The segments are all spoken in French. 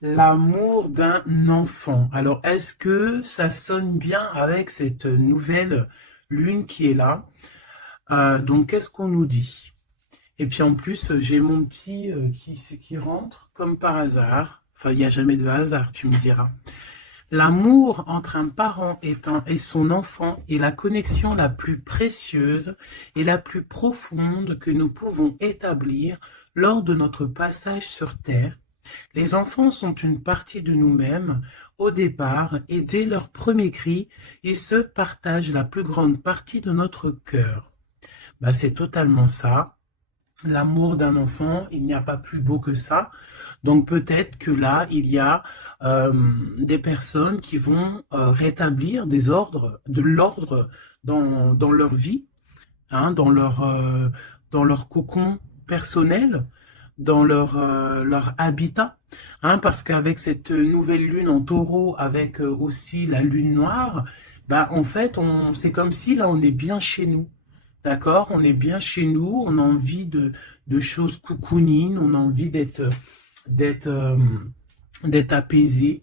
L'amour d'un enfant. Alors, est-ce que ça sonne bien avec cette nouvelle lune qui est là? Donc, qu'est-ce qu'on nous dit? Et puis en plus, j'ai mon petit qui rentre comme par hasard. Enfin, il n'y a jamais de hasard, tu me diras. L'amour entre un parent et son enfant est la connexion la plus précieuse et la plus profonde que nous pouvons établir lors de notre passage sur Terre. Les enfants sont une partie de nous-mêmes au départ et dès leur premier cri, ils se partagent la plus grande partie de notre cœur. Bah, c'est totalement ça. L'amour d'un enfant, il n'y a pas plus beau que ça. Donc peut-être que là, il y a euh, des personnes qui vont rétablir de l'ordre dans leur vie, hein, dans leur cocon personnel, dans leur habitat, hein, parce qu'avec cette nouvelle lune en taureau, avec aussi la lune noire, bah, en fait, c'est comme si là, on est bien chez nous. D'accord? On est bien chez nous, on a envie de choses cocooning, on a envie d'être, euh, d'être apaisé.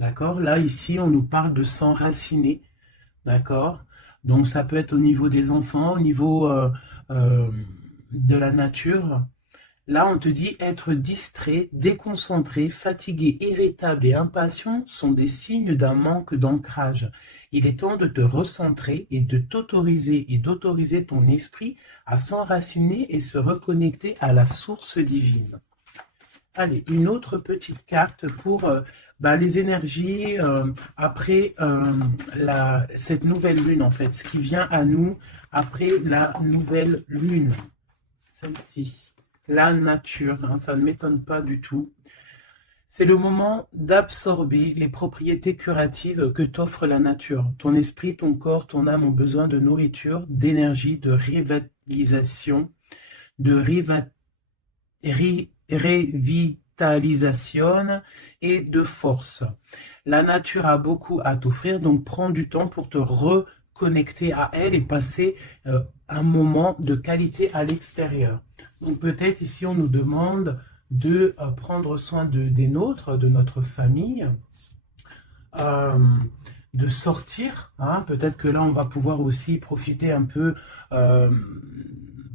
D'accord? Là, ici, on nous parle de s'enraciner. D'accord? Donc, ça peut être au niveau des enfants, au niveau euh, de la nature. Là, on te dit être distrait, déconcentré, fatigué, irritable et impatient sont des signes d'un manque d'ancrage. Il est temps de te recentrer et de t'autoriser et d'autoriser ton esprit à s'enraciner et se reconnecter à la source divine. Allez, une autre petite carte pour les énergies après cette nouvelle lune, en fait, ce qui vient à nous après la nouvelle lune, celle-ci. La nature, hein, ça ne m'étonne pas du tout. C'est le moment d'absorber les propriétés curatives que t'offre la nature. Ton esprit, ton corps, ton âme ont besoin de nourriture, d'énergie, de revitalisation, de revitalisation et de force. La nature a beaucoup à t'offrir, donc prends du temps pour te reconnecter à elle et passer un moment de qualité à l'extérieur. Donc peut-être ici on nous demande de prendre soin des nôtres, de notre famille, euh, de sortir, hein. Peut-être que là on va pouvoir aussi profiter un peu, euh,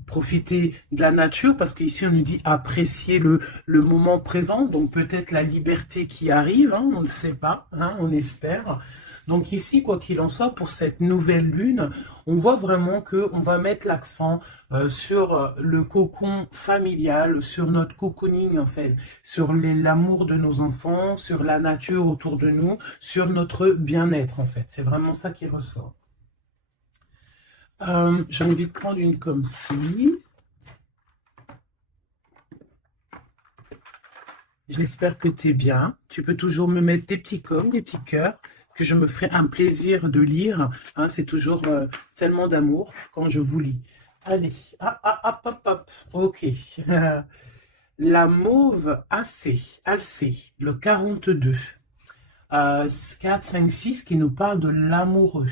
profiter de la nature, parce qu'ici on nous dit apprécier le moment présent, donc peut-être la liberté qui arrive, hein, on ne sait pas, hein, on espère. Donc ici, quoi qu'il en soit, pour cette nouvelle lune, on voit vraiment que on va mettre l'accent sur le cocon familial, sur notre cocooning en fait, sur l'amour de nos enfants, sur la nature autour de nous, sur notre bien-être en fait. C'est vraiment ça qui ressort. J'ai envie de prendre une comme ci. J'espère que tu es bien. Tu peux toujours me mettre des petits coms, des petits cœurs, que je me ferai un plaisir de lire. Hein, c'est toujours tellement d'amour quand je vous lis. Allez, hop, hop, hop. Ok. La mauve Alcée, le 42. 4, 5, 6 qui nous parle de l'amoureux.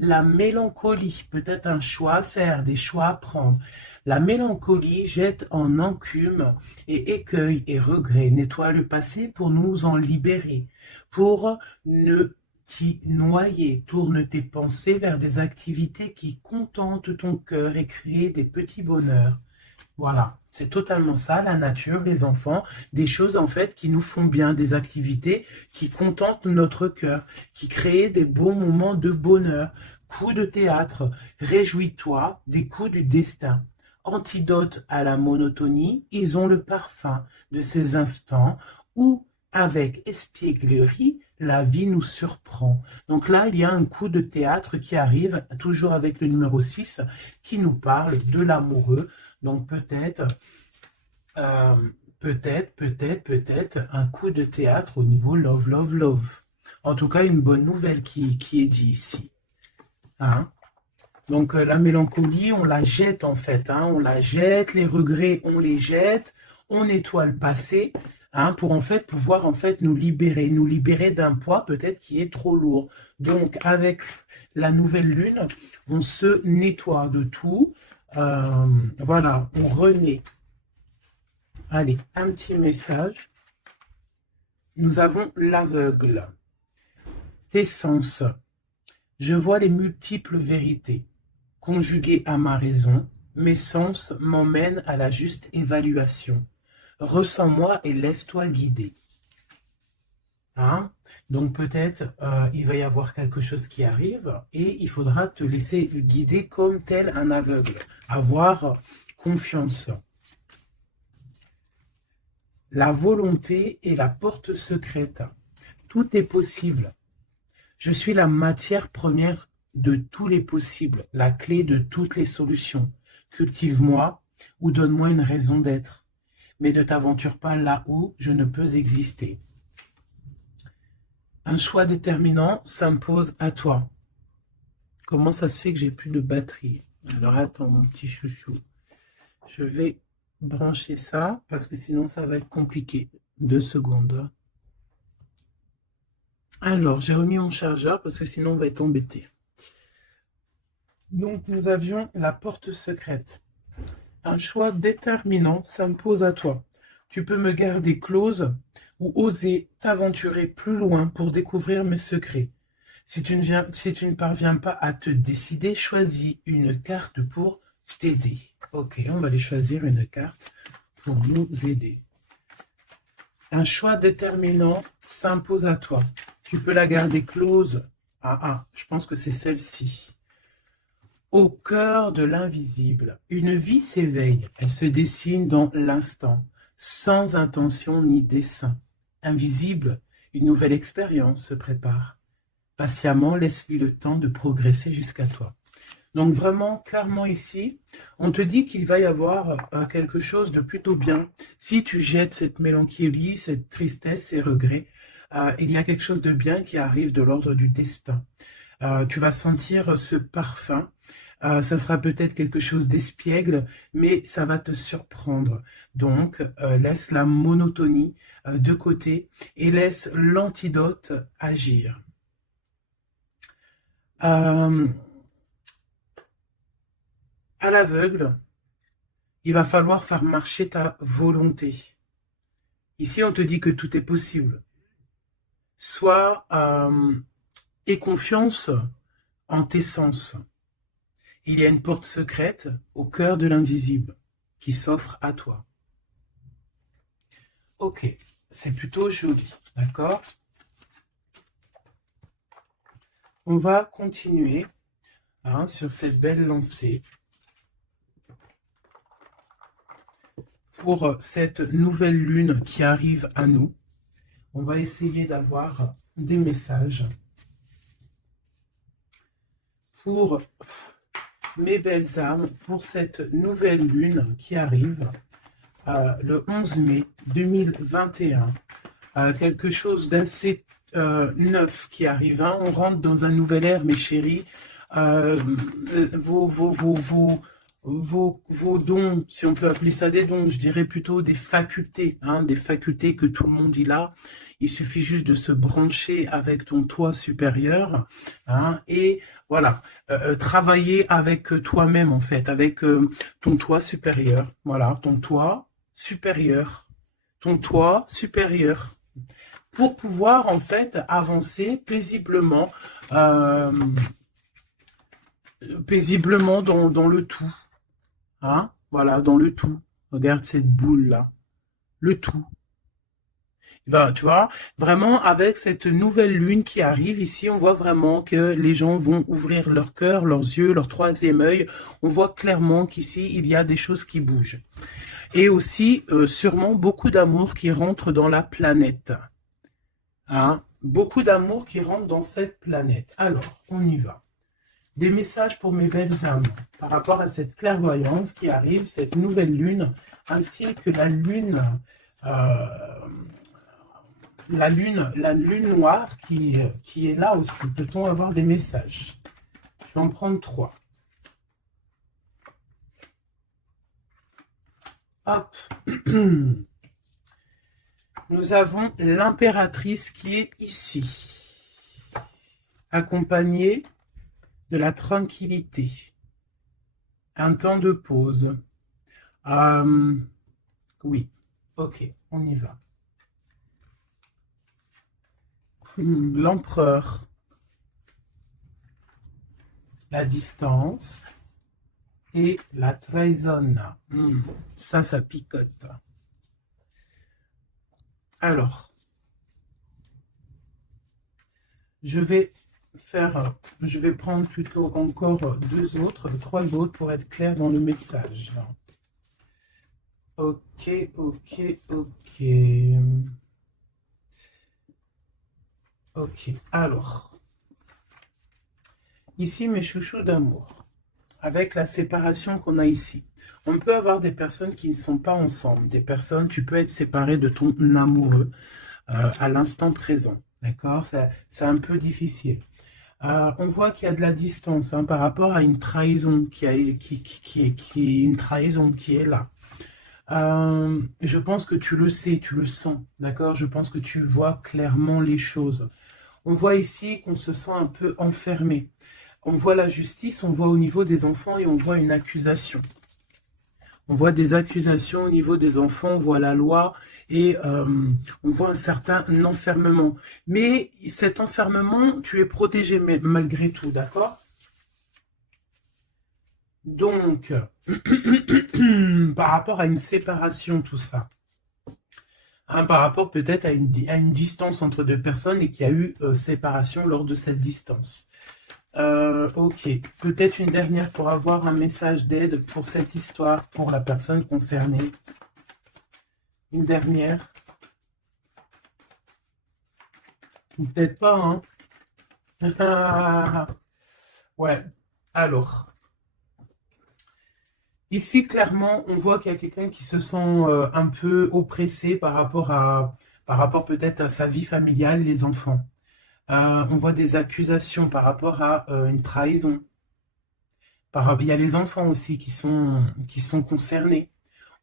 La mélancolie, peut-être un choix à faire, des choix à prendre. La mélancolie jette en enclume et écueil et regret, nettoie le passé pour nous en libérer, pour ne t'y noyer. Tourne tes pensées vers des activités qui contentent ton cœur et créent des petits bonheurs. Voilà, c'est totalement ça, la nature, les enfants, des choses en fait qui nous font bien, des activités qui contentent notre cœur, qui créent des beaux moments de bonheur. Coups de théâtre, réjouis-toi des coups du destin. Antidote à la monotonie, ils ont le parfum de ces instants où, avec espièglerie, la vie nous surprend. Donc là, il y a un coup de théâtre qui arrive, toujours avec le numéro 6, qui nous parle de l'amoureux. Donc euh, peut-être un coup de théâtre au niveau love, love, love. En tout cas, une bonne nouvelle qui est dit ici. Hein. Donc la mélancolie, on la jette en fait. Hein, on la jette, les regrets, on les jette, on nettoie le passé. Hein, pour en fait pouvoir en fait nous libérer d'un poids peut-être qui est trop lourd. Donc avec la nouvelle lune, on se nettoie de tout. Voilà, on renaît. Allez, un petit message. nous avons l'aveugle. Tes sens. Je vois les multiples vérités. Conjuguées à ma raison, mes sens m'emmènent à la juste évaluation. Ressens-moi et laisse-toi guider. Hein? Donc peut-être il va y avoir quelque chose qui arrive et il faudra te laisser guider comme tel un aveugle. Avoir confiance. La volonté est la porte secrète. Tout est possible. Je suis la matière première de tous les possibles, la clé de toutes les solutions. Cultive-moi ou donne-moi une raison d'être, mais ne t'aventure pas là où je ne peux exister. Un choix déterminant s'impose à toi. Comment ça se fait que j'ai plus de batterie? Alors attends mon petit chouchou. Je vais brancher ça parce que sinon ça va être compliqué. 2 secondes. Alors j'ai remis mon chargeur parce que sinon on va être embêté. Donc nous avions la porte secrète. Un choix déterminant s'impose à toi. Tu peux me garder close ou oser t'aventurer plus loin pour découvrir mes secrets. Si tu ne parviens pas à te décider, choisis une carte pour t'aider. Ok, on va aller choisir une carte pour nous aider. Un choix déterminant s'impose à toi. Tu peux la garder close. Je pense que c'est celle-ci. Au cœur de l'invisible, une vie s'éveille. Elle se dessine dans l'instant, sans intention ni dessein. Invisible, une nouvelle expérience se prépare. Patiemment, laisse-lui le temps de progresser jusqu'à toi. Donc vraiment, clairement ici, on te dit qu'il va y avoir quelque chose de plutôt bien. Si tu jettes cette mélancolie, cette tristesse, ces regrets, il y a quelque chose de bien qui arrive de l'ordre du destin. Tu vas sentir ce parfum. Ça sera peut-être quelque chose d'espiègle, mais ça va te surprendre. Donc, laisse la monotonie de côté et laisse l'antidote agir. À l'aveugle, il va falloir faire marcher ta volonté. Ici, on te dit que tout est possible. Aie confiance en tes sens. Il y a une porte secrète au cœur de l'invisible qui s'offre à toi. Ok, c'est plutôt joli, d'accord? On va continuer sur cette belle lancée pour cette nouvelle lune qui arrive à nous. On va essayer d'avoir des messages pour mes belles âmes, pour cette nouvelle lune qui arrive le 11 mai 2021. Quelque chose d'assez neuf qui arrive. On rentre dans un nouvel ère, mes chéris. Vos dons, si on peut appeler ça des dons, je dirais plutôt des facultés que tout le monde y a. Il suffit juste de se brancher avec ton toi supérieur, et voilà, travailler avec toi-même en fait, avec ton toi supérieur, voilà, ton toi supérieur, pour pouvoir en fait avancer paisiblement, dans le tout. Voilà, dans le tout. Regarde cette boule-là. Le tout. Tu vois, vraiment, avec cette nouvelle lune qui arrive, ici, on voit vraiment que les gens vont ouvrir leur cœur, leurs yeux, leur troisième œil. On voit clairement qu'ici, il y a des choses qui bougent. Et aussi, sûrement, beaucoup d'amour qui rentre dans la planète. Beaucoup d'amour qui rentre dans cette planète. Alors, on y va. Des messages pour mes belles âmes par rapport à cette clairvoyance qui arrive, cette nouvelle lune, ainsi que la lune noire qui est là aussi. Peut-on avoir des messages? Je vais en prendre 3. Hop. Nous avons l'impératrice qui est ici, accompagnée de la tranquillité, un temps de pause. Oui, ok, on y va. L'empereur, la distance et la trahison. Ça picote. Alors, je vais prendre plutôt encore trois autres pour être clair dans le message. Ok, ok, ok. Ok, alors, ici mes chouchous d'amour, avec la séparation qu'on a ici. On peut avoir des personnes qui ne sont pas ensemble, des personnes, tu peux être séparé de ton amoureux à l'instant présent, d'accord? C'est un peu difficile. On voit qu'il y a de la distance hein, par rapport à une trahison qui est une trahison qui est là. Je pense que tu le sais, tu le sens, d'accord? Je pense que tu vois clairement les choses. On voit ici qu'on se sent un peu enfermé. On voit la justice, on voit au niveau des enfants et on voit une accusation. On voit des accusations au niveau des enfants, on voit la loi et on voit un certain enfermement. Mais cet enfermement, tu es protégé malgré tout, d'accord? Donc, par rapport à une séparation, tout ça, hein, par rapport peut-être à une distance entre deux personnes et qu'il y a eu séparation lors de cette distance. Ok, peut-être une dernière pour avoir un message d'aide pour cette histoire, pour la personne concernée. Une dernière. Ou peut-être pas, hein. Ouais, alors. Ici, clairement, on voit qu'il y a quelqu'un qui se sent un peu oppressé par rapport peut-être à sa vie familiale, les enfants. On voit des accusations par rapport à une trahison. Il y a les enfants aussi qui sont concernés.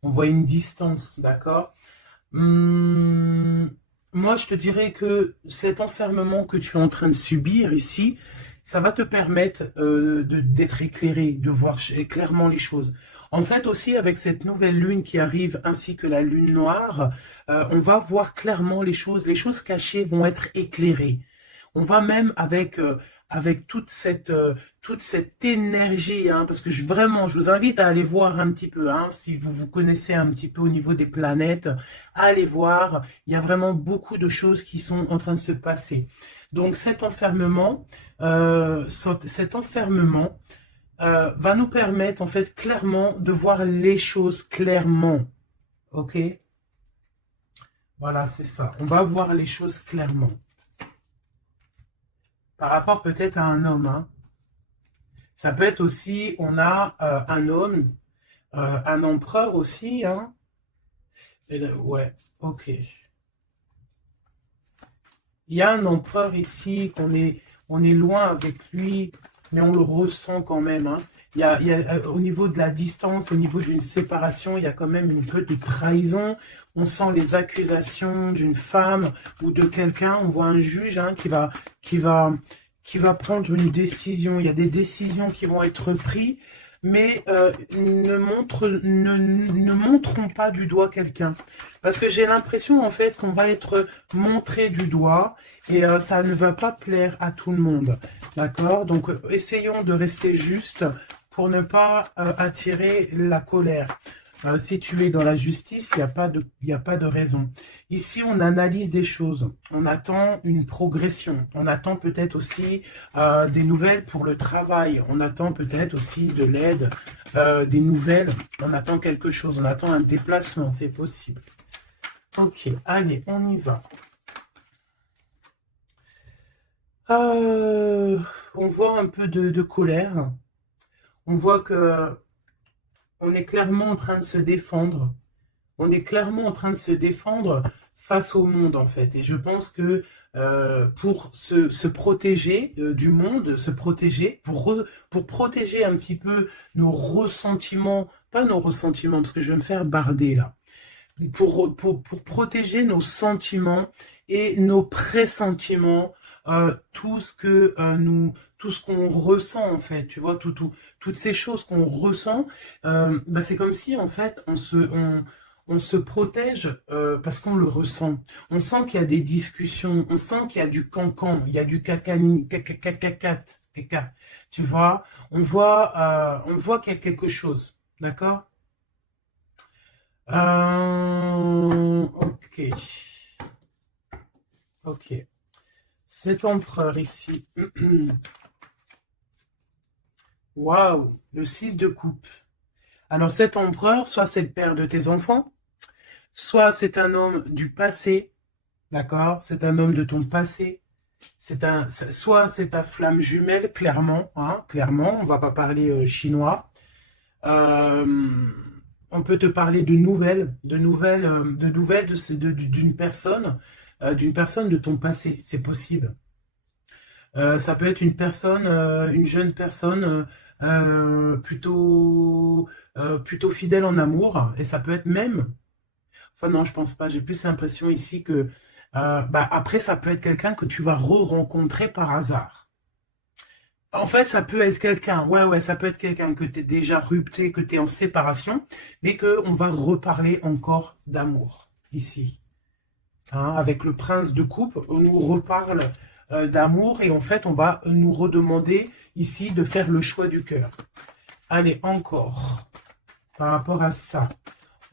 On voit une distance, d'accord? Moi, je te dirais que cet enfermement que tu es en train de subir ici, ça va te permettre d'être éclairé, de voir clairement les choses. En fait, aussi, avec cette nouvelle lune qui arrive, ainsi que la lune noire, on va voir clairement les choses cachées vont être éclairées. On va même avec toute cette énergie, hein, parce que vraiment, je vous invite à aller voir un petit peu, hein, si vous vous connaissez un petit peu au niveau des planètes, allez voir, il y a vraiment beaucoup de choses qui sont en train de se passer. Donc cet enfermement va nous permettre en fait clairement de voir les choses clairement. Ok? Voilà, c'est ça. On va voir les choses clairement. Par rapport peut-être à un homme, hein. Ça peut être aussi, on a un homme, un empereur aussi, hein. Et ouais, ok. Il y a un empereur ici, on est loin avec lui, mais on le ressent quand même, hein. Au niveau de la distance, au niveau d'une séparation, il y a quand même une peu de trahison. On sent les accusations d'une femme ou de quelqu'un. On voit un juge hein, qui va prendre une décision. Il y a des décisions qui vont être prises, mais ne montrons pas du doigt quelqu'un. Parce que j'ai l'impression en fait qu'on va être montré du doigt et ça ne va pas plaire à tout le monde. D'accord? Donc essayons de rester juste pour ne pas attirer la colère. Si tu es dans la justice, il n'y a pas de raison. Ici, on analyse des choses. On attend une progression. On attend peut-être aussi des nouvelles pour le travail. On attend peut-être aussi de l'aide, des nouvelles. On attend quelque chose. On attend un déplacement. C'est possible. Ok, allez, on y va. On voit un peu de colère. On voit que on est clairement en train de se défendre. On est clairement en train de se défendre face au monde, en fait. Et je pense que pour se protéger du monde, se protéger, pour protéger un petit peu nos ressentiments, pas nos ressentiments, parce que je vais me faire barder là, pour protéger nos sentiments et nos pressentiments, tout ce que tout ce qu'on ressent en fait, tu vois, toutes ces choses qu'on ressent, bah, c'est comme si en fait on se protège parce qu'on le ressent. On sent qu'il y a des discussions, on sent qu'il y a du cancan, il y a du cacani, caca. Tu vois, on voit qu'il y a quelque chose, d'accord? Ok, ok. Cet empereur ici, waouh, le 6 de coupe. Alors cet empereur, soit c'est le père de tes enfants, soit c'est un homme du passé, d'accord? C'est un homme de ton passé. Soit c'est ta flamme jumelle, clairement, hein, clairement. On va pas parler chinois. Euh, on peut te parler de nouvelles, d'une personne de ton passé. C'est possible. Ça peut être une personne, une jeune personne plutôt fidèle en amour, et ça peut être même. Enfin non, je pense pas. J'ai plus l'impression ici que après ça peut être quelqu'un que tu vas re-rencontrer par hasard. En fait, ça peut être quelqu'un, ouais, ça peut être quelqu'un que tu es déjà rupté, que tu es en séparation, mais qu'on va reparler encore d'amour ici. Hein, avec le prince de coupe, on nous reparle d'amour et en fait, on va nous redemander ici de faire le choix du cœur. Allez, encore, par rapport à ça.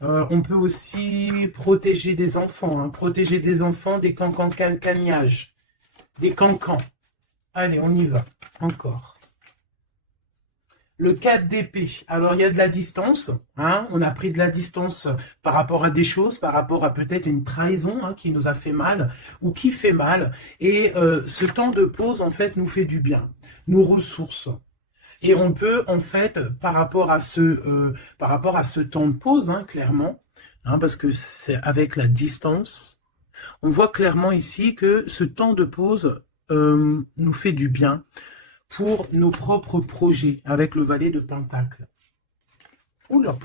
On peut aussi protéger des enfants, hein, protéger des enfants des cancans-cagnages, des cancans. Allez, on y va, encore. Le 4 d'épée, alors il y a de la distance, hein, on a pris de la distance par rapport à des choses, par rapport à peut-être une trahison hein, qui nous a fait mal, ou qui fait mal, et ce temps de pause en fait nous fait du bien, nous ressource. Et on peut en fait, par rapport à ce temps de pause, hein, clairement, hein, parce que c'est avec la distance, on voit clairement ici que ce temps de pause nous fait du bien, pour nos propres projets avec le valet de Pentacle. Oula.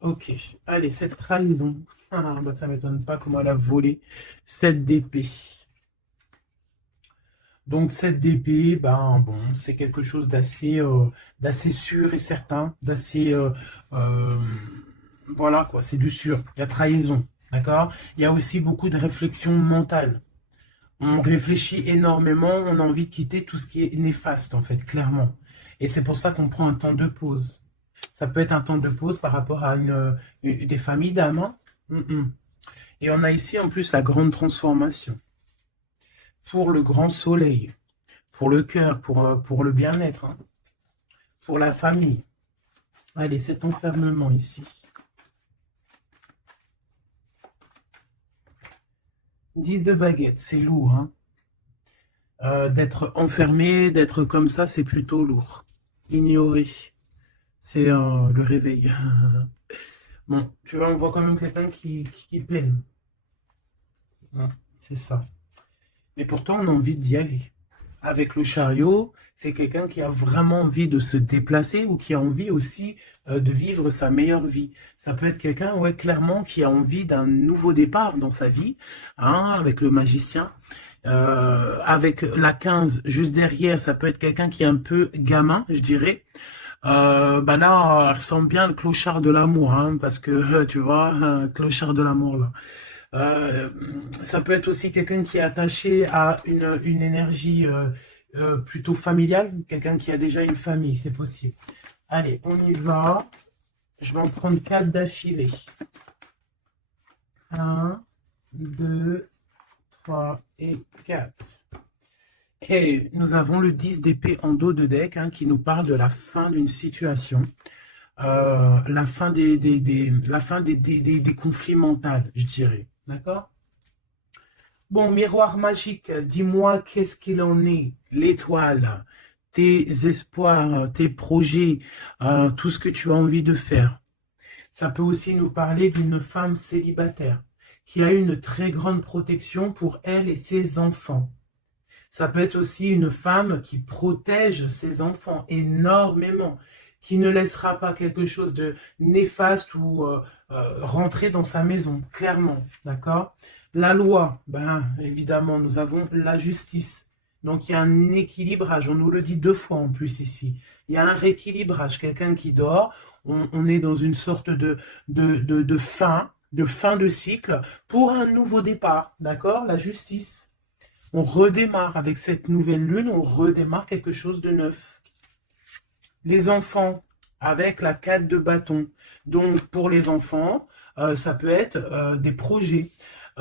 Ok. Allez, cette trahison. Ah, bah, ça ne m'étonne pas comment elle a volé. 7 d'épée. Donc 7 d'épée, ben bon, c'est quelque chose d'assez sûr et certain, d'assez voilà quoi, c'est du sûr. Il y a trahison, d'accord? Il y a aussi beaucoup de réflexion mentale. On réfléchit énormément, on a envie de quitter tout ce qui est néfaste, en fait, clairement. Et c'est pour ça qu'on prend un temps de pause. Ça peut être un temps de pause par rapport à des familles d'âmes. Hein. Et on a ici, en plus, la grande transformation. Pour le grand soleil, pour le cœur, pour le bien-être, hein. Pour la famille. Allez, cet enfermement ici. 10 de baguette, c'est lourd. Hein. D'être enfermé, d'être comme ça, c'est plutôt lourd. Ignorer, c'est le réveil. Bon, tu vois, on voit quand même quelqu'un qui peine. Hein, c'est ça. Mais pourtant, on a envie d'y aller. Avec le chariot, c'est quelqu'un qui a vraiment envie de se déplacer ou qui a envie aussi de vivre sa meilleure vie. Ça peut être quelqu'un, ouais, clairement, qui a envie d'un nouveau départ dans sa vie, hein, avec le magicien. Avec la 15 juste derrière, ça peut être quelqu'un qui est un peu gamin, je dirais. Bah là, elle ressemble bien le clochard de l'amour, hein, parce que, tu vois, clochard de l'amour, là. Ça peut être aussi quelqu'un qui est attaché à une énergie plutôt familiale, quelqu'un qui a déjà une famille, c'est possible. Allez, on y va. Je vais en prendre 4 d'affilée. 1, 2, 3 et 4. Et nous avons le 10 d'épée en dos de deck hein, qui nous parle de la fin d'une situation. La fin des conflits mentaux, je dirais. D'accord? Bon, miroir magique, dis-moi qu'est-ce qu'il en est, l'étoile, tes espoirs, tes projets, tout ce que tu as envie de faire. Ça peut aussi nous parler d'une femme célibataire qui a une très grande protection pour elle et ses enfants. Ça peut être aussi une femme qui protège ses enfants énormément, qui ne laissera pas quelque chose de néfaste ou rentrer dans sa maison, clairement, d'accord? La loi, ben évidemment, nous avons la justice. Donc il y a un équilibrage, on nous le dit 2 fois en plus ici. Il y a un rééquilibrage, quelqu'un qui dort, on est dans une sorte de fin de cycle pour un nouveau départ, d'accord? La justice. On redémarre avec cette nouvelle lune, on redémarre quelque chose de neuf. Les enfants, avec la 4 de bâton. Donc, pour les enfants, ça peut être des projets.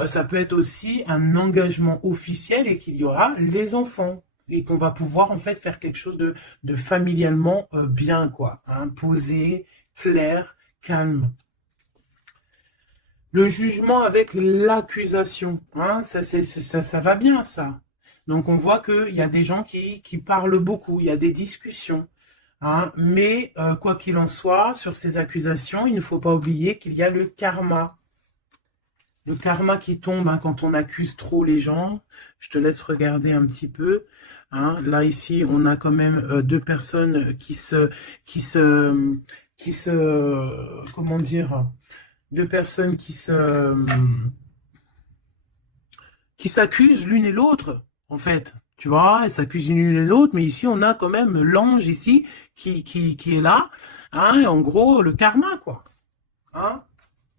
Ça peut être aussi un engagement officiel et qu'il y aura les enfants. Et qu'on va pouvoir, en fait, faire quelque chose de familialement bien, quoi. Hein, posé, clair, calme. Le jugement avec l'accusation, hein, ça va bien, ça. Donc, on voit qu'il y a des gens qui parlent beaucoup, il y a des discussions. Hein, mais, quoi qu'il en soit, sur ces accusations, il ne faut pas oublier qu'il y a le karma. Le karma qui tombe hein, quand on accuse trop les gens. Je te laisse regarder un petit peu. Hein. Là, ici, on a quand même deux personnes comment dire, deux personnes qui s'accusent l'une et l'autre, en fait. Tu vois, elles s'accusent l'une et l'autre, mais ici, on a quand même l'ange ici qui est là. Hein, et en gros, le karma, quoi. Hein,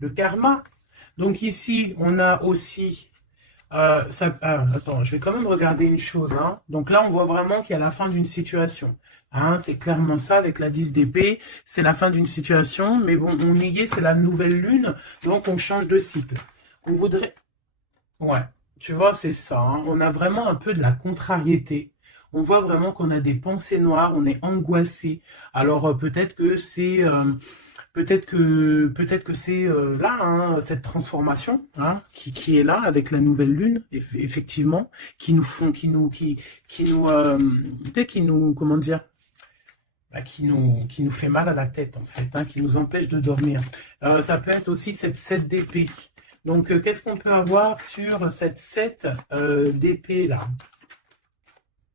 le karma. Donc ici, on a aussi... attends, je vais quand même regarder une chose. Hein. Donc là, on voit vraiment qu'il y a la fin d'une situation. Hein, c'est clairement ça avec la 10 d'épée. C'est la fin d'une situation. Mais bon, on y est, c'est la nouvelle lune. Donc on change de cycle. On voudrait... Ouais, tu vois, c'est ça. Hein. On a vraiment un peu de la contrariété. On voit vraiment qu'on a des pensées noires. On est angoissé. Alors peut-être que c'est... peut-être que c'est là hein, cette transformation hein, qui est là avec la nouvelle lune effectivement qui nous font qui nous comment dire bah, qui nous fait mal à la tête en fait hein, qui nous empêche de dormir. Ça peut être aussi cette 7 d'épée. Donc qu'est-ce qu'on peut avoir sur cette 7 d'épée là?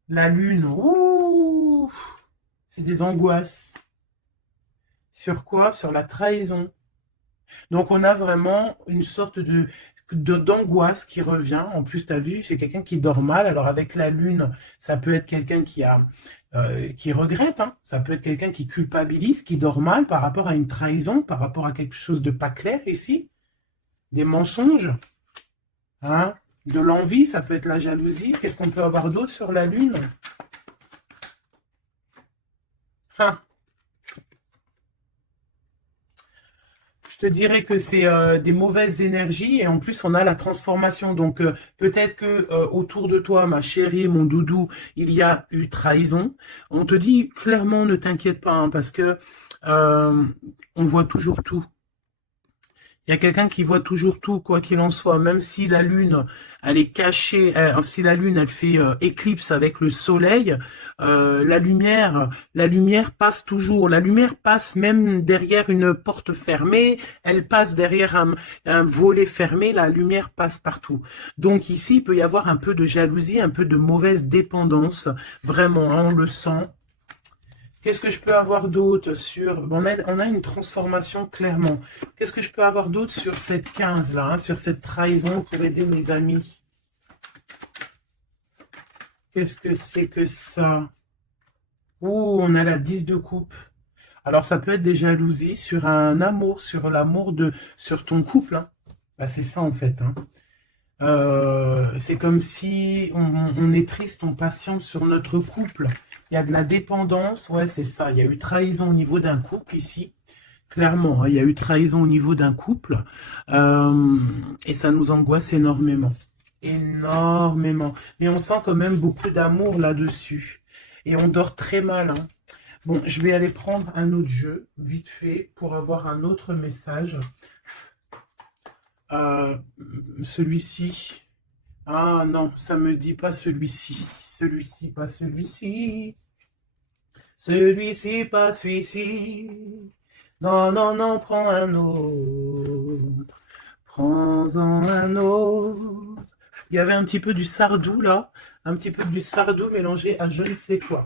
La lune, ouh, c'est des angoisses. Sur quoi? Sur la trahison. Donc on a vraiment une sorte d'angoisse qui revient. En plus, tu as vu, c'est quelqu'un qui dort mal. Alors avec la lune, ça peut être quelqu'un qui regrette. Hein. Ça peut être quelqu'un qui culpabilise, qui dort mal par rapport à une trahison, par rapport à quelque chose de pas clair ici. Des mensonges. Hein. De l'envie, ça peut être la jalousie. Qu'est-ce qu'on peut avoir d'autre sur la lune? Hein. Je te dirais que c'est des mauvaises énergies et en plus on a la transformation. Donc peut-être que autour de toi, ma chérie, mon doudou, il y a eu trahison. On te dit clairement ne t'inquiète pas hein, parce que on voit toujours tout. Il y a quelqu'un qui voit toujours tout, quoi qu'il en soit, même si la lune, elle est cachée, si la lune, elle fait éclipse avec le soleil, la lumière passe toujours. La lumière passe même derrière une porte fermée, elle passe derrière un volet fermé, la lumière passe partout. Donc ici, il peut y avoir un peu de jalousie, un peu de mauvaise dépendance, vraiment, hein, on le sent. Qu'est-ce que je peux avoir d'autre sur... On a une transformation clairement. Qu'est-ce que je peux avoir d'autre sur cette 15 là, hein, sur cette trahison pour aider mes amis? Qu'est-ce que c'est que ça? Ouh, on a la 10 de coupe. Alors ça peut être des jalousies sur un amour, sur ton couple. Hein. Bah, c'est ça en fait. Hein. C'est comme si on est triste, on patiente sur notre couple. Il y a de la dépendance, ouais, c'est ça. Il y a eu trahison au niveau d'un couple ici. Clairement, hein, il y a eu trahison au niveau d'un couple. Et ça nous angoisse énormément. Énormément. Mais on sent quand même beaucoup d'amour là-dessus. Et on dort très mal. Hein. Bon, je vais aller prendre un autre jeu, vite fait, pour avoir un autre message. Celui-ci. Ah non, ça me dit pas celui-ci. Celui-ci, pas celui-ci. Celui-ci, pas celui-ci. Non, non, non, prends un autre. Prends-en un autre. Il y avait un petit peu du Sardou là. Un petit peu du Sardou mélangé à je ne sais quoi.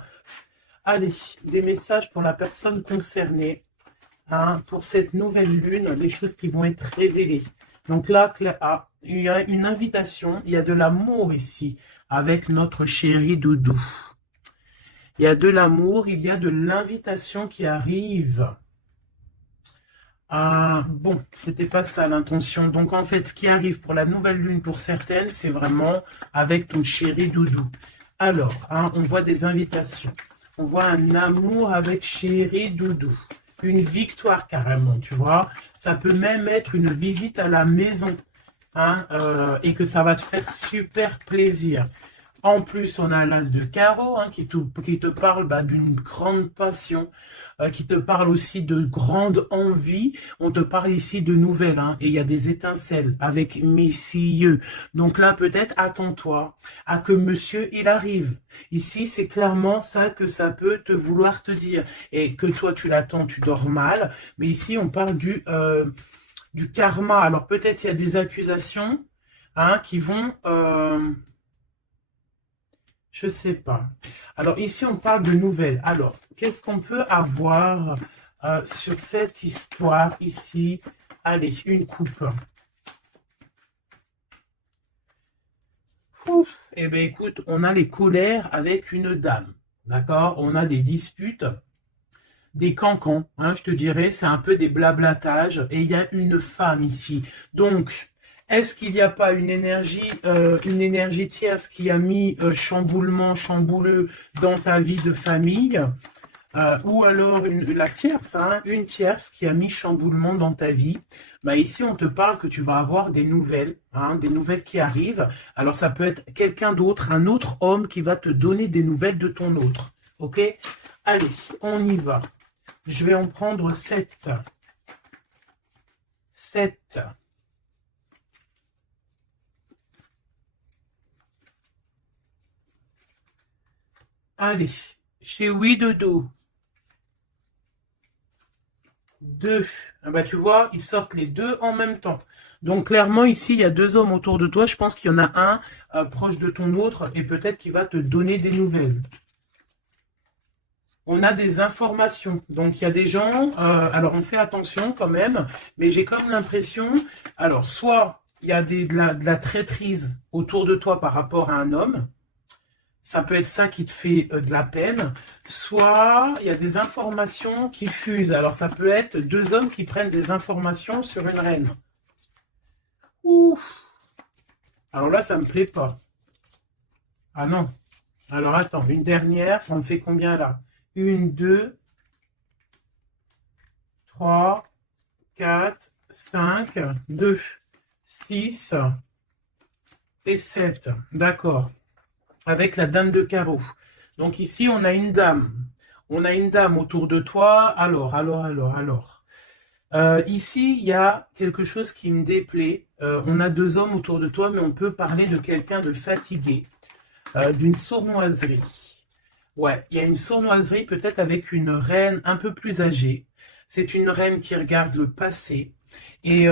Allez, des messages pour la personne concernée. Hein, pour cette nouvelle lune, les choses qui vont être révélées. Donc là, il y a une invitation, il y a de l'amour ici avec notre chéri doudou. Il y a de l'amour, il y a de l'invitation qui arrive. Ah, bon, c'était pas ça l'intention. Donc, en fait, ce qui arrive pour la nouvelle lune pour certaines, c'est vraiment avec ton chéri doudou. Alors, hein, on voit des invitations. On voit un amour avec chéri doudou. Une victoire carrément, tu vois. Ça peut même être une visite à la maison, hein, et que ça va te faire super plaisir. En plus, on a l'as de carreau hein, qui te parle bah, d'une grande passion, qui te parle aussi de grande envie. On te parle ici de nouvelles, hein, et il y a des étincelles avec messieurs. Donc là, peut-être attends-toi à que monsieur il arrive. Ici, c'est clairement ça que ça peut te vouloir te dire. Et que toi, tu l'attends, tu dors mal. Mais ici, on parle du karma. Alors peut-être il y a des accusations hein, qui vont... je sais pas. Alors ici, on parle de nouvelles. Alors, qu'est-ce qu'on peut avoir sur cette histoire ici? Allez, une coupe. Ouf. Eh bien, écoute, on a les colères avec une dame. D'accord? On a des disputes, des cancans, hein, je te dirais, c'est un peu des blablatages. Et il y a une femme ici. Donc, est-ce qu'il n'y a pas une énergie tierce qui a mis chamboulement, chambouleux dans ta vie de famille ou alors la tierce, hein, une tierce qui a mis chamboulement dans ta vie. Bah ici, on te parle que tu vas avoir hein, des nouvelles qui arrivent. Alors, ça peut être quelqu'un d'autre, un autre homme qui va te donner des nouvelles de ton autre. Ok? Allez, on y va. Je vais en prendre 7. 7. Allez, chez Oui Dodo. 2. Ah bah, tu vois, ils sortent les deux en même temps. Donc clairement, ici, il y a deux hommes autour de toi. Je pense qu'il y en a un proche de ton autre et peut-être qu'il va te donner des nouvelles. On a des informations. Donc il y a des gens, alors on fait attention quand même, mais j'ai comme l'impression, alors soit il y a de la traîtrise autour de toi par rapport à un homme, ça peut être ça qui te fait de la peine, soit il y a des informations qui fusent. Alors ça peut être deux hommes qui prennent des informations sur une reine. Ouf. Alors là, ça me plaît pas. Ah non. Alors attends, une dernière, ça me fait combien là? Une, deux, trois, quatre, cinq, deux, six et 7. D'accord. Avec la dame de carreau. Donc ici, on a une dame. On a une dame autour de toi. Alors. Ici, il y a quelque chose qui me déplaît. On a deux hommes autour de toi, mais on peut parler de quelqu'un de fatigué, d'une sournoiserie. Ouais, il y a une sournoiserie peut-être avec une reine un peu plus âgée. C'est une reine qui regarde le passé. Et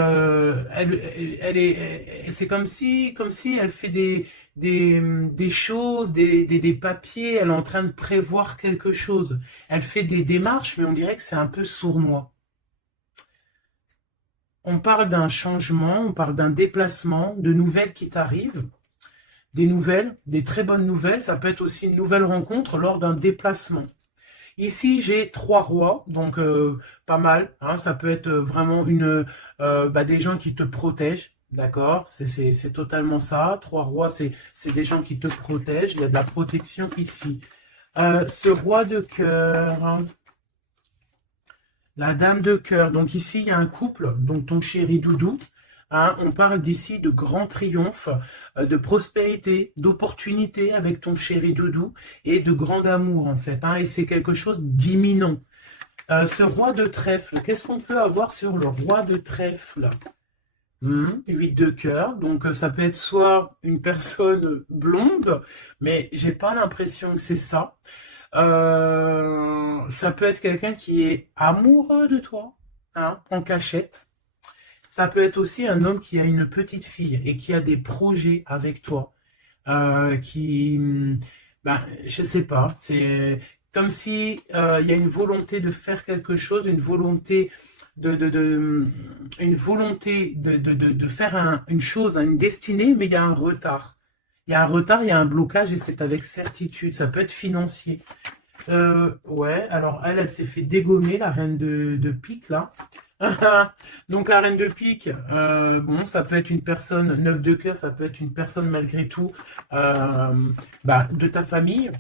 c'est comme si elle fait des choses, des papiers, elle est en train de prévoir quelque chose. Elle fait des démarches, mais on dirait que c'est un peu sournois. On parle d'un changement, on parle d'un déplacement, de nouvelles qui t'arrivent, des nouvelles, des très bonnes nouvelles. Ça peut être aussi une nouvelle rencontre lors d'un déplacement. Ici, j'ai trois rois, donc pas mal. Hein, ça peut être vraiment des gens qui te protègent, d'accord? C'est totalement ça. Trois rois, c'est des gens qui te protègent. Il y a de la protection ici. Ce roi de cœur, hein, la dame de cœur. Donc ici, il y a un couple, donc ton chéri Doudou. Hein, on parle d'ici de grand triomphe, de prospérité, d'opportunité avec ton chéri Doudou et de grand amour en fait. Hein, et c'est quelque chose d'imminent. Ce roi de trèfle, qu'est-ce qu'on peut avoir sur le roi de trèfle? 8 de cœur, donc ça peut être soit une personne blonde, mais j'ai pas l'impression que c'est ça. Ça peut être quelqu'un qui est amoureux de toi, hein, en cachette. Ça peut être aussi un homme qui a une petite fille et qui a des projets avec toi. Je sais pas, c'est comme si il y a une volonté de faire quelque chose, une volonté de faire une chose, une destinée, mais il y a un retard. Il y a un retard, il y a un blocage et c'est avec certitude. Ça peut être financier. Ouais, alors elle s'est fait dégommer, la reine de pique, là. Donc la reine de pique, bon, ça peut être une personne, 9 de cœur, ça peut être une personne malgré tout de ta famille,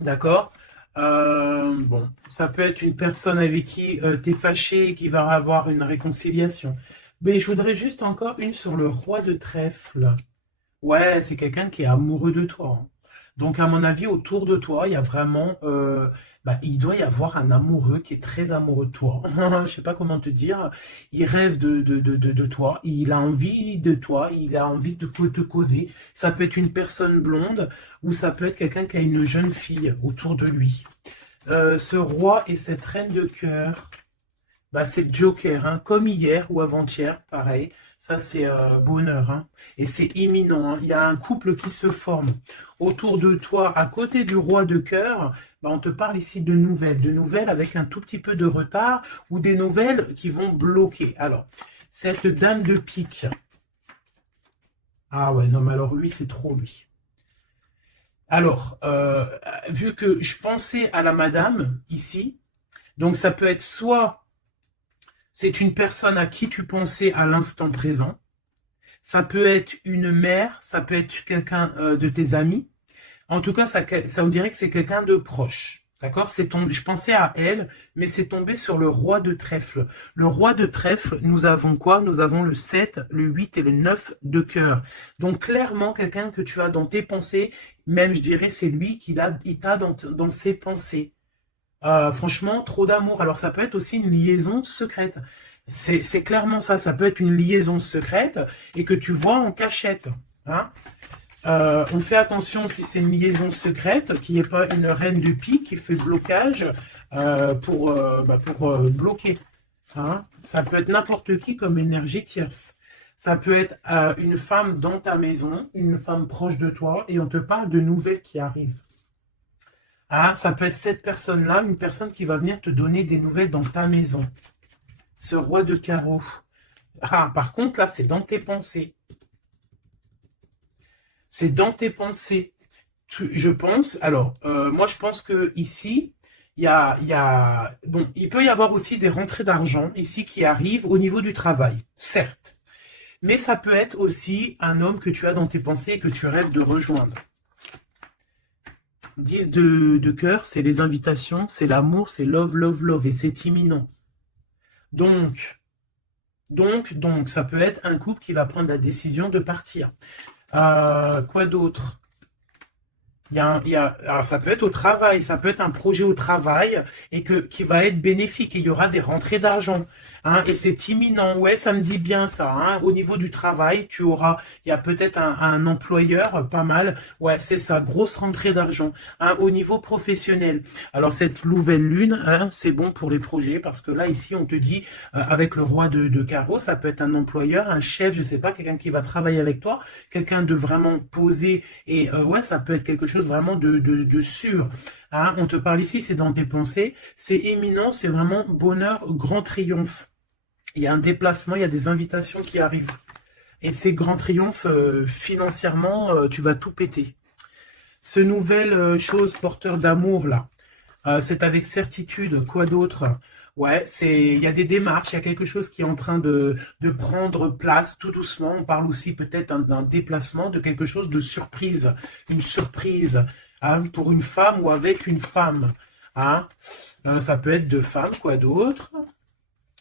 d'accord? Bon, ça peut être une personne avec qui tu es fâché et qui va avoir une réconciliation. Mais je voudrais juste encore une sur le roi de trèfle. Ouais, c'est quelqu'un qui est amoureux de toi, hein. Donc, à mon avis, autour de toi, il y a vraiment, il doit y avoir un amoureux qui est très amoureux de toi. Je sais pas comment te dire. Il rêve de toi. Il a envie de toi. Il a envie de te causer. Ça peut être une personne blonde ou ça peut être quelqu'un qui a une jeune fille autour de lui. Ce roi et cette reine de cœur, c'est le Joker, hein, comme hier ou avant-hier, pareil. Ça, c'est bonheur, hein. Et c'est imminent, hein. Il y a un couple qui se forme autour de toi, à côté du roi de cœur. On te parle ici de nouvelles avec un tout petit peu de retard ou des nouvelles qui vont bloquer. Alors, cette dame de pique. Ah ouais, non, mais alors lui, c'est trop lui. Alors, vu que je pensais à la madame ici, donc ça peut être soit c'est une personne à qui tu pensais à l'instant présent. Ça peut être une mère, ça peut être quelqu'un de tes amis. En tout cas, ça on dirait que c'est quelqu'un de proche. D'accord? Je pensais à elle, mais c'est tombé sur le roi de trèfle. Le roi de trèfle, nous avons quoi? Nous avons le 7, le 8 et le 9 de cœur. Donc clairement, quelqu'un que tu as dans tes pensées, même je dirais c'est lui il t'a dans ses pensées. Franchement, trop d'amour. Alors ça peut être aussi une liaison secrète. C'est clairement ça. Ça peut être une liaison secrète et que tu vois en cachette, hein. On fait attention si c'est une liaison secrète, qu'il n'y ait pas une reine de pique qui fait blocage pour bloquer, hein. Ça peut être n'importe qui comme énergie tierce. Ça peut être une femme dans ta maison, une femme proche de toi, et on te parle de nouvelles qui arrivent. Ah, ça peut être cette personne-là, une personne qui va venir te donner des nouvelles dans ta maison. Ce roi de carreau. Ah, par contre, là, c'est dans tes pensées. C'est dans tes pensées. Je pense, alors, moi, je pense que ici, bon, il peut y avoir aussi des rentrées d'argent ici qui arrivent au niveau du travail, certes. Mais ça peut être aussi un homme que tu as dans tes pensées et que tu rêves de rejoindre. 10 de cœur, c'est les invitations, c'est l'amour, c'est love, love, love, et c'est imminent. Donc, ça peut être un couple qui va prendre la décision de partir. Quoi d'autre? Alors ça peut être au travail, ça peut être un projet au travail et qui va être bénéfique et il y aura des rentrées d'argent, hein, et c'est imminent. Ouais, ça me dit bien ça, hein. Au niveau du travail, il y a peut-être un employeur pas mal. Ouais, c'est ça, grosse rentrée d'argent, hein. Au niveau professionnel, alors cette nouvelle lune, hein, c'est bon pour les projets parce que là ici on te dit avec le roi de carreau, ça peut être un employeur, un chef, je sais pas, quelqu'un qui va travailler avec toi, quelqu'un de vraiment posé et ouais, ça peut être quelque chose vraiment de sûr, hein. On te parle ici, c'est dans tes pensées, c'est imminent, c'est vraiment bonheur, grand triomphe. Il y a un déplacement, il y a des invitations qui arrivent. Et ces grands triomphes, financièrement, tu vas tout péter. Ce nouvel chose porteur d'amour, là, c'est avec certitude. Quoi d'autre? Ouais, il y a des démarches, il y a quelque chose qui est en train de prendre place tout doucement. On parle aussi peut-être d'un déplacement, de quelque chose de surprise. Une surprise, hein, pour une femme ou avec une femme, hein. Ça peut être deux femmes, quoi d'autre?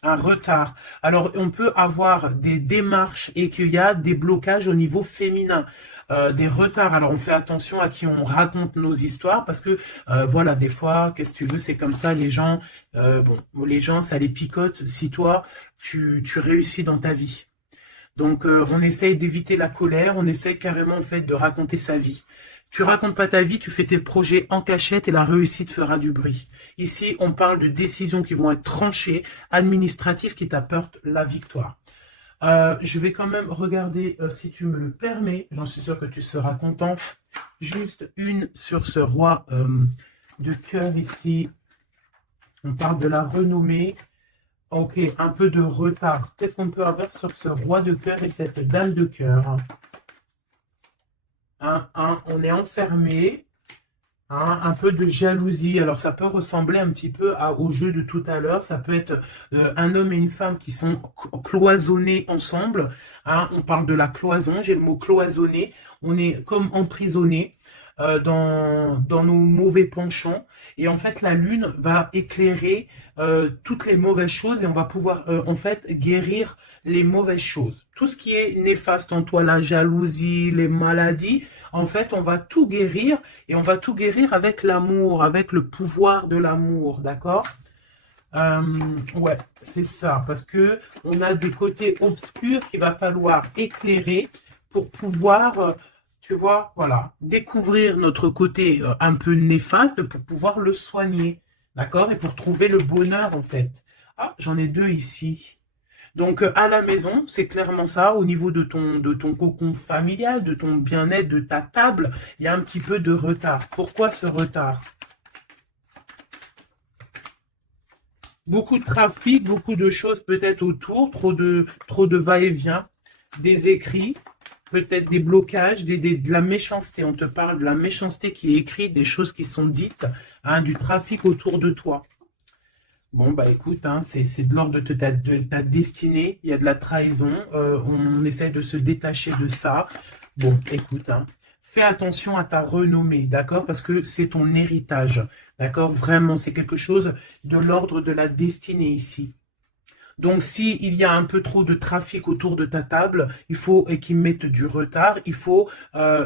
Un retard. Alors, on peut avoir des démarches et qu'il y a des blocages au niveau féminin, des retards. Alors, on fait attention à qui on raconte nos histoires parce que, voilà, des fois, qu'est-ce que tu veux, c'est comme ça, les gens, les gens, ça les picote si toi, tu réussis dans ta vie. Donc, on essaye d'éviter la colère, on essaye carrément, en fait, de raconter sa vie. Tu racontes pas ta vie, tu fais tes projets en cachette et la réussite fera du bruit. Ici, on parle de décisions qui vont être tranchées, administratives, qui t'apportent la victoire. Je vais quand même regarder, si tu me le permets, j'en suis sûr que tu seras content. Juste une sur ce roi de cœur ici. On parle de la renommée. Ok, un peu de retard. Qu'est-ce qu'on peut avoir sur ce roi de cœur et cette dame de cœur? On est enfermé. hein, un peu de jalousie. Alors ça peut ressembler un petit peu au jeu de tout à l'heure. Ça peut être un homme et une femme qui sont cloisonnés ensemble. Hein, on parle de la cloison, j'ai le mot cloisonné. On est comme emprisonné dans nos mauvais penchants. Et en fait, la lune va éclairer toutes les mauvaises choses et on va pouvoir en fait guérir les mauvaises choses. Tout ce qui est néfaste en toi, la jalousie, les maladies, en fait, on va tout guérir et on va tout guérir avec l'amour, avec le pouvoir de l'amour, d'accord? Euh, ouais, c'est ça, parce que on a des côtés obscurs qu'il va falloir éclairer pour pouvoir, tu vois, voilà, découvrir notre côté un peu néfaste pour pouvoir le soigner, d'accord? Et pour trouver le bonheur, en fait. Ah, j'en ai deux ici. Donc, à la maison, c'est clairement ça, au niveau de ton cocon familial, de ton bien-être, de ta table, il y a un petit peu de retard. Pourquoi ce retard? Beaucoup de trafic, beaucoup de choses peut-être autour, trop de va-et-vient, des écrits, peut-être des blocages, de la méchanceté. On te parle de la méchanceté qui est écrite, des choses qui sont dites, hein, du trafic autour de toi. Bon, bah écoute, hein, c'est de l'ordre de ta destinée, il y a de la trahison, on essaie de se détacher de ça. Bon, écoute, hein, fais attention à ta renommée, d'accord? Parce que c'est ton héritage, d'accord? Vraiment, c'est quelque chose de l'ordre de la destinée ici. Donc, si il y a un peu trop de trafic autour de ta table, il faut et qu'ils mettent du retard, il faut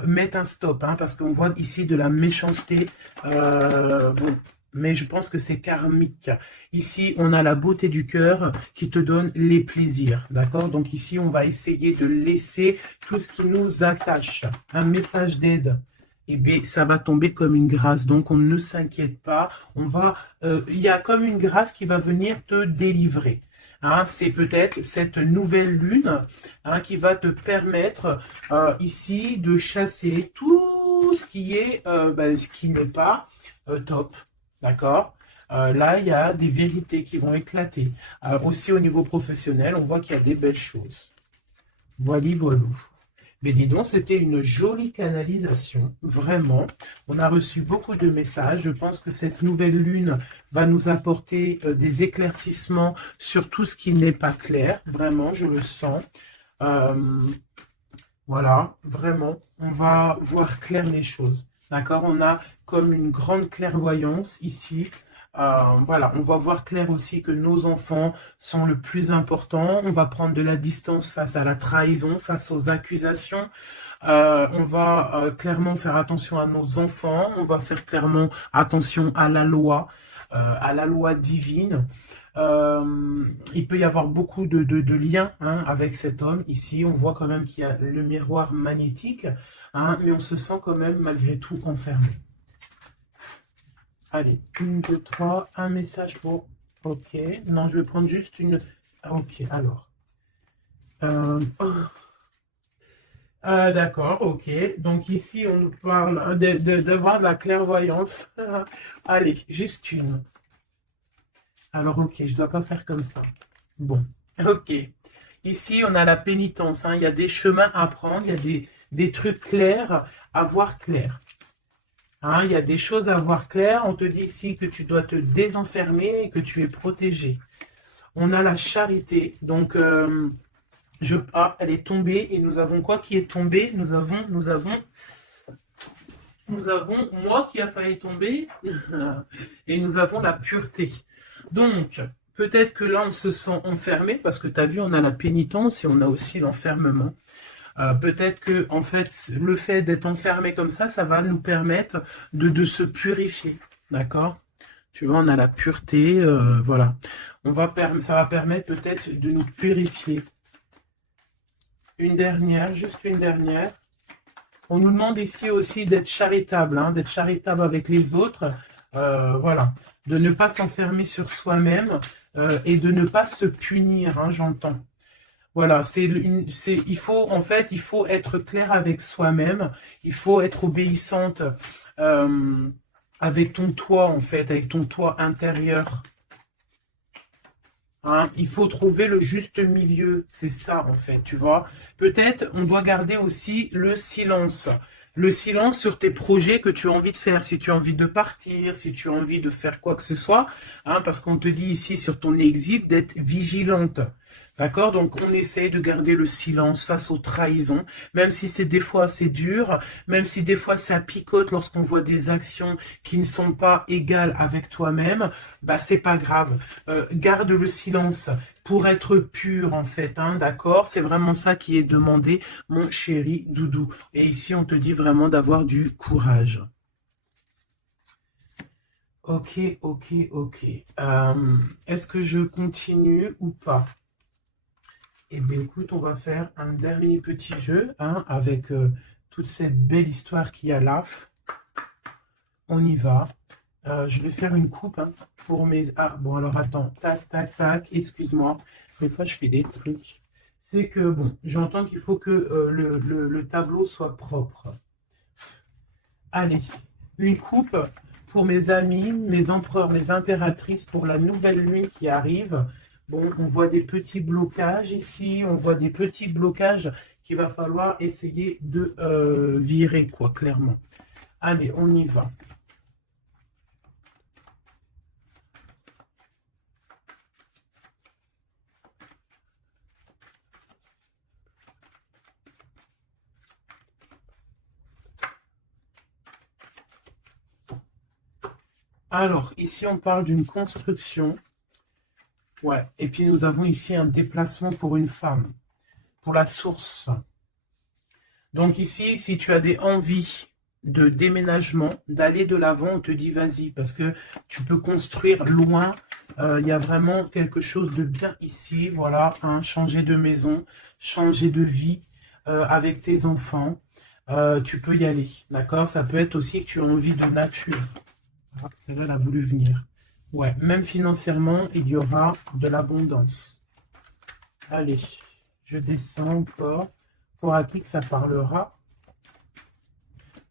mettre un stop, hein, parce qu'on voit ici de la méchanceté. Bon, mais je pense que c'est karmique. Ici, on a la beauté du cœur qui te donne les plaisirs, d'accord? Donc ici, on va essayer de laisser tout ce qui nous attache. Un message d'aide. Eh bien, ça va tomber comme une grâce. Donc, on ne s'inquiète pas. Il y a comme une grâce qui va venir te délivrer. Hein, c'est peut-être cette nouvelle lune, hein, qui va te permettre ici de chasser tout ce qui est, ce qui n'est pas top. D'accord? Là, il y a des vérités qui vont éclater. Aussi au niveau professionnel, on voit qu'il y a des belles choses. Voilà, voilà. Mais dis donc, c'était une jolie canalisation, vraiment. On a reçu beaucoup de messages. Je pense que cette nouvelle lune va nous apporter des éclaircissements sur tout ce qui n'est pas clair. Vraiment, je le sens. Voilà, vraiment, on va voir clair les choses. D'accord? On a comme une grande clairvoyance ici. Voilà, on va voir clair aussi que nos enfants sont le plus important. On va prendre de la distance face à la trahison, face aux accusations. On va clairement faire attention à nos enfants. On va faire clairement attention à la loi divine. Il peut y avoir beaucoup de liens, hein, avec cet homme. Ici, on voit quand même qu'il y a le miroir magnétique, hein, mais on se sent quand même malgré tout enfermé. Allez, 1, 2, 3, un message pour... Ok, non, je vais prendre juste une... Ok, alors. D'accord, ok. Donc ici, on nous parle de voir de la clairvoyance. Allez, juste une. Alors, ok, je ne dois pas faire comme ça. Bon, ok. Ici, on a la pénitence, hein. Il y a des chemins à prendre, il y a des trucs clairs à voir clair. Hein, il y a des choses à voir clair. On te dit ici que tu dois te désenfermer et que tu es protégé. On a la charité. Donc, elle est tombée. Et nous avons quoi qui est tombé? Nous avons moi qui a failli tomber. Et nous avons la pureté. Donc, peut-être que là, on se sent enfermé parce que tu as vu, on a la pénitence et on a aussi l'enfermement. Peut-être que, en fait, le fait d'être enfermé comme ça va nous permettre de se purifier. D'accord? Tu vois, on a la pureté, voilà. Ça va permettre peut-être de nous purifier. Une dernière, juste une dernière. On nous demande ici aussi d'être charitable, hein, d'être charitable avec les autres. Voilà. De ne pas s'enfermer sur soi-même et de ne pas se punir, hein, j'entends. Voilà, il faut être clair avec soi-même, il faut être obéissante avec ton toi, en fait, avec ton toi intérieur. Hein, il faut trouver le juste milieu, c'est ça en fait, tu vois. Peut-être on doit garder aussi le silence. Le silence sur tes projets que tu as envie de faire. Si tu as envie de partir, si tu as envie de faire quoi que ce soit, hein, parce qu'on te dit ici sur ton exil d'être vigilante. D'accord? Donc on essaye de garder le silence face aux trahisons, même si c'est des fois c'est dur, même si des fois ça picote lorsqu'on voit des actions qui ne sont pas égales avec toi-même, bah c'est pas grave. Garde le silence pour être pur en fait, hein, d'accord? C'est vraiment ça qui est demandé, mon chéri doudou. Et ici on te dit vraiment d'avoir du courage. Ok, ok, ok. Est-ce que je continue ou pas? Eh bien, écoute, on va faire un dernier petit jeu, hein, avec toute cette belle histoire qu'il y a là. On y va. Je vais faire une coupe, hein, pour mes... Ah, bon, alors attends. Tac, tac, tac. Excuse-moi. Des fois, je fais des trucs. C'est que, bon, j'entends qu'il faut que le tableau soit propre. Allez, une coupe pour mes amis, mes empereurs, mes impératrices, pour la nouvelle lune qui arrive. Bon, on voit des petits blocages ici, on voit des petits blocages qu'il va falloir essayer de virer, quoi, clairement. Allez, on y va. Alors, ici, on parle d'une construction. Ouais, et puis nous avons ici un déplacement pour une femme, pour la source. Donc ici, si tu as des envies de déménagement, d'aller de l'avant, on te dit vas-y, parce que tu peux construire loin. Il y a vraiment quelque chose de bien ici, voilà, hein, changer de maison, changer de vie avec tes enfants. Tu peux y aller, d'accord? Ça peut être aussi que tu as envie de nature. Ah, celle-là, elle a voulu venir. Ouais, même financièrement, il y aura de l'abondance. Allez, je descends encore. Pour à qui que ça parlera.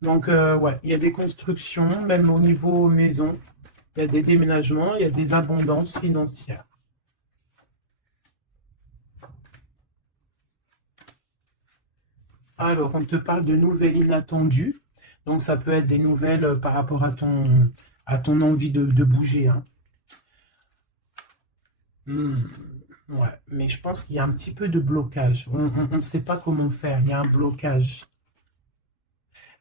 Donc, ouais, il y a des constructions, même au niveau maison. Il y a des déménagements, il y a des abondances financières. Alors, on te parle de nouvelles inattendues. Donc, ça peut être des nouvelles par rapport à ton envie de bouger, hein. Ouais, mais je pense qu'il y a un petit peu de blocage. On ne sait pas comment faire. Il y a un blocage.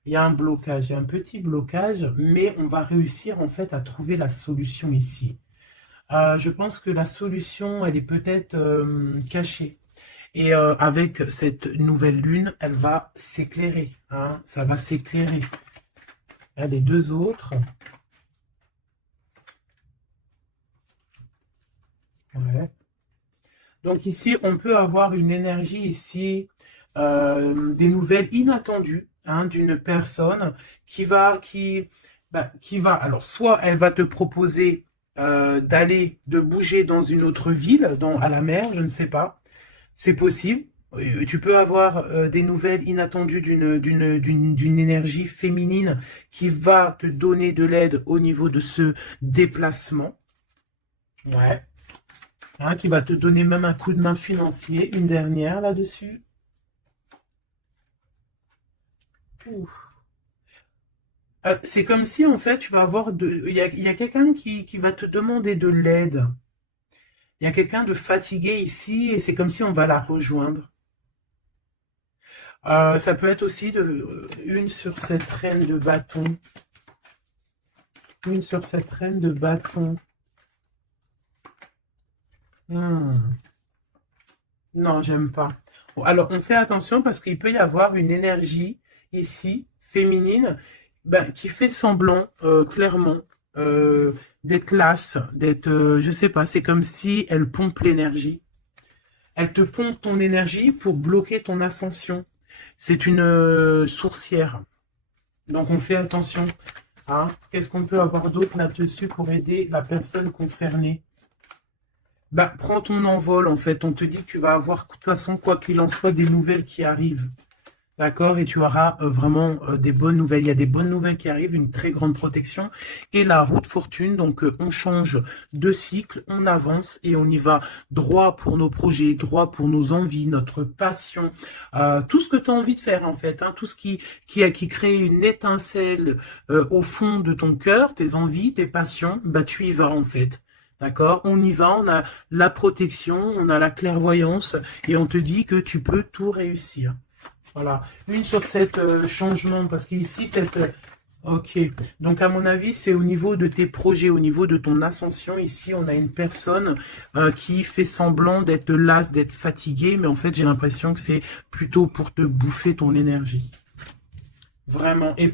Il y a un blocage, il y a un petit blocage, mais on va réussir en fait à trouver la solution ici. Je pense que la solution, elle est peut-être cachée. Et avec cette nouvelle lune, elle va s'éclairer, hein, ça va s'éclairer. Les deux autres. Ouais. Donc ici, on peut avoir une énergie ici, des nouvelles inattendues, hein, d'une personne qui va, alors soit elle va te proposer de bouger dans une autre ville, à la mer, je ne sais pas, c'est possible. Tu peux avoir des nouvelles inattendues d'une énergie féminine qui va te donner de l'aide au niveau de ce déplacement. Ouais. Hein, qui va te donner même un coup de main financier, une dernière là-dessus. C'est comme si, en fait, tu vas avoir il y a quelqu'un qui va te demander de l'aide. Il y a quelqu'un de fatigué ici, et c'est comme si on va la rejoindre. Ça peut être aussi une sur cette reine de bâton. Une sur cette reine de bâton. Non, j'aime pas. Bon, alors, on fait attention parce qu'il peut y avoir une énergie ici, féminine, ben, qui fait semblant, clairement, d'être lasse, d'être, je sais pas, c'est comme si elle pompe l'énergie. Elle te pompe ton énergie pour bloquer ton ascension. C'est une sourcière. Donc, on fait attention. Hein. Qu'est-ce qu'on peut avoir d'autre là-dessus pour aider la personne concernée? Bah, prends ton envol, en fait. On te dit que tu vas avoir, de toute façon, quoi qu'il en soit, des nouvelles qui arrivent. D'accord, et tu auras vraiment des bonnes nouvelles. Il y a des bonnes nouvelles qui arrivent, une très grande protection. Et la roue de fortune, donc on change de cycle, on avance et on y va droit pour nos projets, droit pour nos envies, notre passion, tout ce que tu as envie de faire en fait, hein, tout ce qui crée une étincelle au fond de ton cœur, tes envies, tes passions, bah tu y vas en fait. D'accord? On y va, on a la protection, on a la clairvoyance et on te dit que tu peux tout réussir. Voilà, une sur cette changement, parce qu'ici, ok, donc à mon avis, c'est au niveau de tes projets, au niveau de ton ascension. Ici, on a une personne qui fait semblant d'être lasse, d'être fatiguée, mais en fait, j'ai l'impression que c'est plutôt pour te bouffer ton énergie. Vraiment. Et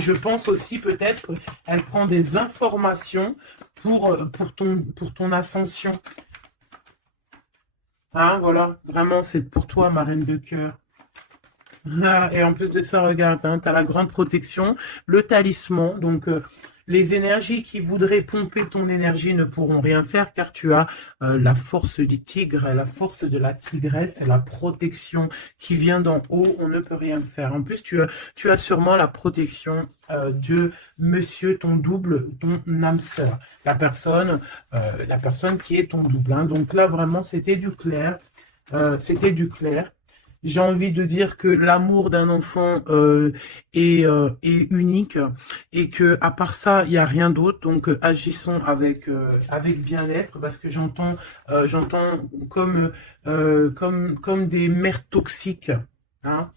je pense aussi peut-être elle prend des informations pour ton ascension. Hein, voilà, vraiment, c'est pour toi, ma reine de cœur. Ah, et en plus de ça, regarde, hein, tu as la grande protection, le talisman. Donc, les énergies qui voudraient pomper ton énergie ne pourront rien faire car tu as la force du tigre, la force de la tigresse, la protection qui vient d'en haut. On ne peut rien faire. En plus, tu as sûrement la protection de monsieur, ton double, ton âme sœur, la personne qui est ton double. Hein. Donc là, vraiment, c'était du clair. C'était du clair. J'ai envie de dire que l'amour d'un enfant est unique et que à part ça, il n'y a rien d'autre. Donc agissons avec bien-être parce que j'entends comme des mères toxiques. Hein.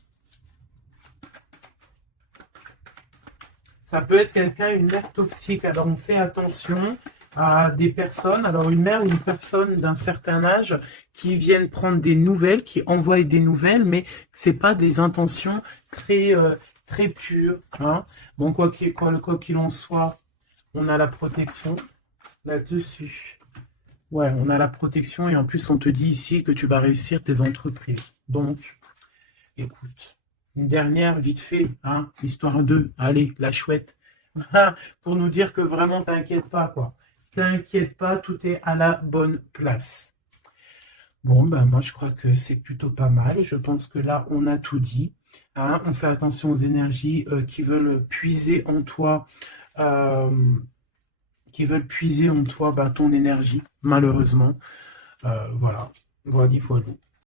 Ça peut être quelqu'un, une mère toxique. Alors on fait attention à des personnes, alors une mère ou une personne d'un certain âge qui viennent prendre des nouvelles, qui envoient des nouvelles, mais c'est pas des intentions très pures. Hein. Bon, quoi qu'il en soit, on a la protection là-dessus. Ouais, on a la protection et en plus on te dit ici que tu vas réussir tes entreprises. Donc, écoute, une dernière vite fait, hein, histoire de, allez, la chouette, pour nous dire que vraiment t'inquiète pas, quoi. T'inquiète pas, tout est à la bonne place. Bon, ben moi je crois que c'est plutôt pas mal. Je pense que là, on a tout dit. Hein. On fait attention aux énergies qui veulent puiser en toi, euh, ben, ton énergie, malheureusement. Voilà, voilà, voilà.